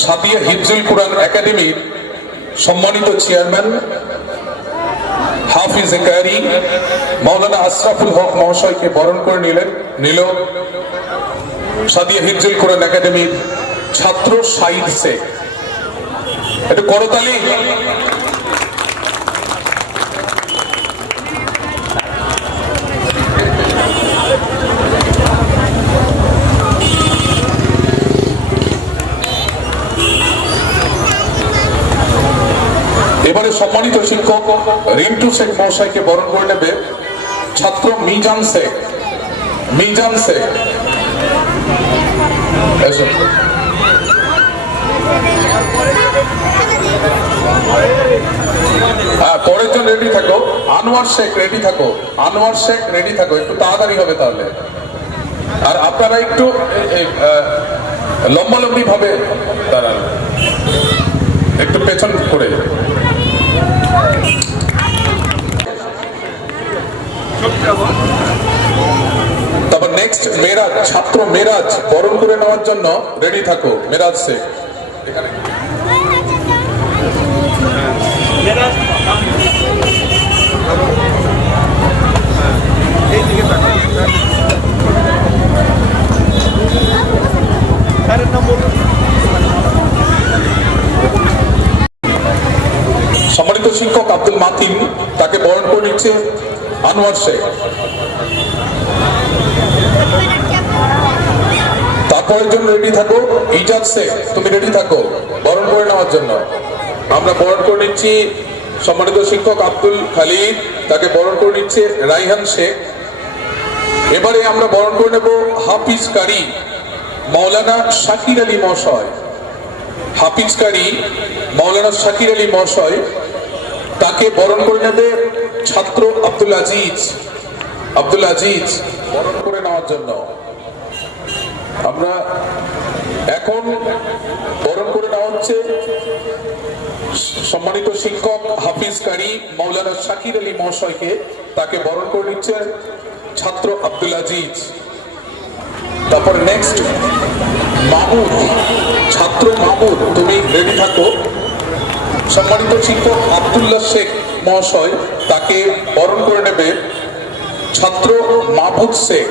সাদিয়া হিফজুল কুরান একাডেমির সম্মানিত চেয়ারম্যান, হাফিজ কারি মৌলানা আশরাফুল হক মহাশয়কে বরণ করে নিলেন, নিল সাদিয়া হিজুল কুরান একাডেমির ছাত্র সাইদ সে একটু করতালি। এবারে সম্মানিত শিক্ষক রিন্টু শেখ মহাশয়কে বরণ করে নেবে ছাত্র মিজান শেখ। মিজান শেখ। হ্যাঁ পরের জন রেডি থাকো। আনোয়ার শেখ রেডি থাকো। আনোয়ার শেখ রেডি থাকো। একটু তাড়াতাড়ি হবে তাহলে। আর আপনারা একটু লম্বালম্বি ভাবে দাঁড়ান। একটু পেছন করে। তারপর নেক্সট মেরাজ ছাত্র মেরাজ বরণ করে নেওয়ার জন্য রেডি থাকো। মেরাজ শেখ সম্মানিত শিক্ষক আব্দুল মাতিন, তাকে বরণ করে নিচ্ছে আনোয়ার শেখ। তারপরের জন্য রেডি থাকো ইজাজ শেখ, তুমি রেডি থাকো, বরণ করে নেওয়ার জন্য। আমরা বরণ করে নিচ্ছি সম্মানিত শিক্ষক আব্দুল খালিদ, তাকে বরণ করে নিচ্ছে রাইহান শেখ। এবারে আমরা বরণ করে নেব হাফিজ কারি, মাওলানা শাকির আলী মহাশয়। হাফিজ কারি, মাওলানা শাকির আলী মহাশয় তাকে বরণ করে নেবে ছাত্র আব্দুল আজিজ। আব্দুল আজিজ, বরণ করে নেওয়ার জন্য। আমরা এখন বরণ করে নেওয়া হচ্ছে সম্মানিত শিক্ষক হাফিজ কারি মাওলানা শাকির আলী মহাশয়কে তাকে বরণ করে নিচ্ছে ছাত্র আব্দুল আজিজ। তারপর নেক্সট মামুদ ছাত্র মামুদ সম্মানিত শিক্ষক আবদুল্লাহ শেখ মহাশয় তাকে বরণ করে নেবে ছাত্র মাহুদ শেখ।